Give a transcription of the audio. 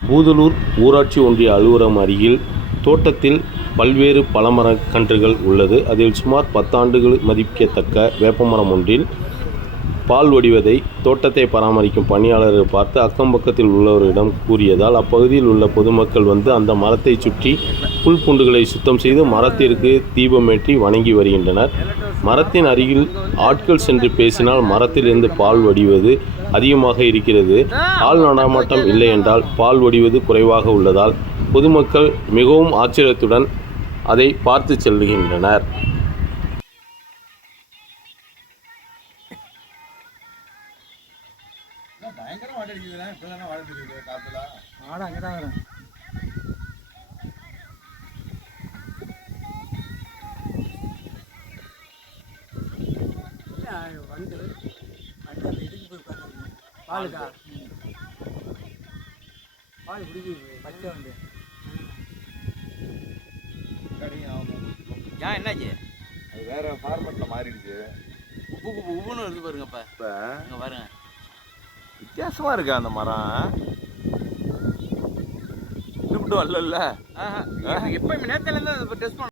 பூதலூர் ஊராட்சி ஒன்றிய அலுவலகம் அருகில் தோட்டத்தில் பல்வேறு பழமரக் கன்றுகள் உள்ளது. அதில் சுமார் பத்தாண்டுகள் மதிக்கத்தக்க வேப்பமரம் ஒன்றில் பால் வடிவதை தோட்டத்தை பராமரிக்கும் பணியாளர்கள் பார்த்து அக்கம் பக்கத்தில் உள்ளவரிடம் கூறியதால் அப்பகுதியில் உள்ள பொதுமக்கள் வந்து அந்த மரத்தை சுற்றி புல் பூண்டுகளை சுத்தம் செய்து மரத்திற்கு தீபமேற்றி வணங்கி வருகின்றனர். மரத்தின் அருகில் ஆட்கள் சென்று பேசினால் மரத்திலிருந்து பால் வடிவது அதிகமாக இருக்கிறது. பால் நடமாட்டம் இல்லை என்றால் பால் வடிவது குறைவாக உள்ளதால் பொதுமக்கள் மிகவும் ஆச்சரியத்துடன் அதை பார்த்து செல்கின்றனர். பயங்கர வாடை அடிக்குதுண்ணே இப்பதானே வாடை தெரியுது காத்துல. ஆடா அங்கே தான் வரேன் வந்து வந்து அந்த இதுக்கு போய் உட்காந்து பாலுக்கா? பால் குடிக்குது பச்சை வந்து ஏன் என்னாச்சு? அது வேற ஃபார்மெட்ல மாறிடுச்சு. உப்பு உப்பு உப்புன்னு வருது பாருங்க இப்ப இப்ப இங்க பாருங்க. வித்தியாசமாக இருக்கு அந்த மரம்? விட்டு வரல எப்போ நேரத்தில் இருந்து டெஸ்ட் பண்ண